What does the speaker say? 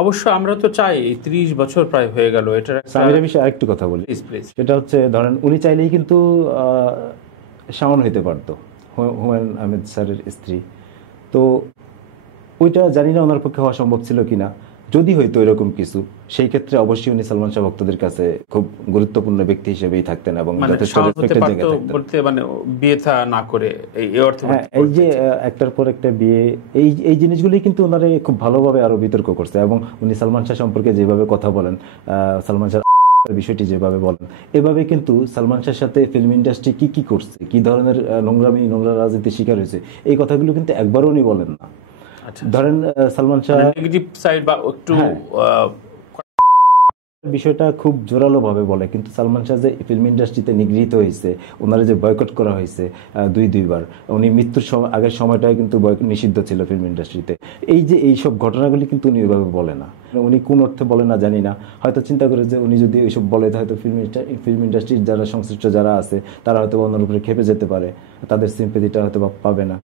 অবশ্য আমরা তো চাই, 30 বছর প্রায় হয়ে গেল এটার সামিরা বিষয়ে আরেকটু কথা বলি। Please please. সেটা হচ্ছে ধরেন উনি চাইলেই কিন্তু শাওন হইতে পারতো, হুমায়ুন আহমেদ স্যারের স্ত্রী। তো ওইটা জানি না ওনার পক্ষে হওয়া সম্ভব ছিল কিনা। যদি হইতো এরকম কিছু, সেই ক্ষেত্রে অবশ্যই উনি সালমান শাহ ভক্তদের কাছে খুব গুরুত্বপূর্ণ ব্যক্তি হিসেবেই থাকতেন এবং মানে যথেষ্ট শাওন হতে রেসপেক্টের পারতো জায়গায় থাকতেন। বলতে মানে বিয়ে থা না করে এই অর্থে হ্যাঁ, এই বলতে যে চাইছি। একটার পর একটা বিয়ে, এই এই জিনিসগুলি কিন্তু ওনারে খুব ভালোভাবে আরো বিতর্ক করছে। এবং উনি সালমান শাহ সম্পর্কে যেভাবে কথা বলেন, সালমান শাহ বিষয়টি যেভাবে বলেন, এভাবে কিন্তু সালমান শাহের সাথে ফিল্ম ইন্ডাস্ট্রি কি কি করছে, কি ধরনের নোংরা রাজনীতির শিকার হয়েছে, এই কথাগুলো কিন্তু একবারও উনি বলেন না। আচ্ছা, ধরেন সালমান শাহ, নেগেটিভ সাইড বা একটু হ্যাঁ, বিষয়টা খুব জোরালো ভাবে বলে, কিন্তু সালমান শাহ যে ফিল্ম ইন্ডাস্ট্রিতে নিগৃহীত হয়েছে, ওনারা যে বয়কট করা হয়েছে দুইবার, উনি মৃত্যুর আগের সময়টায় কিন্তু নিষিদ্ধ ছিল ফিল্ম ইন্ডাস্ট্রিতে, এই যে এইসব ঘটনাগুলি কিন্তু উনি ওইভাবে বলে না। উনি কোন অর্থে বলে না জানি না, হয়তো চিন্তা করে যে উনি যদি এইসব বলে হয়তো ফিল্ম ইন্ডাস্ট্রির যারা সংশ্লিষ্ট যারা আছে তারা হয়তো ওনার উপরে খেপে যেতে পারে, তাদের সিম্পেথিটা হয়তো পাবে না।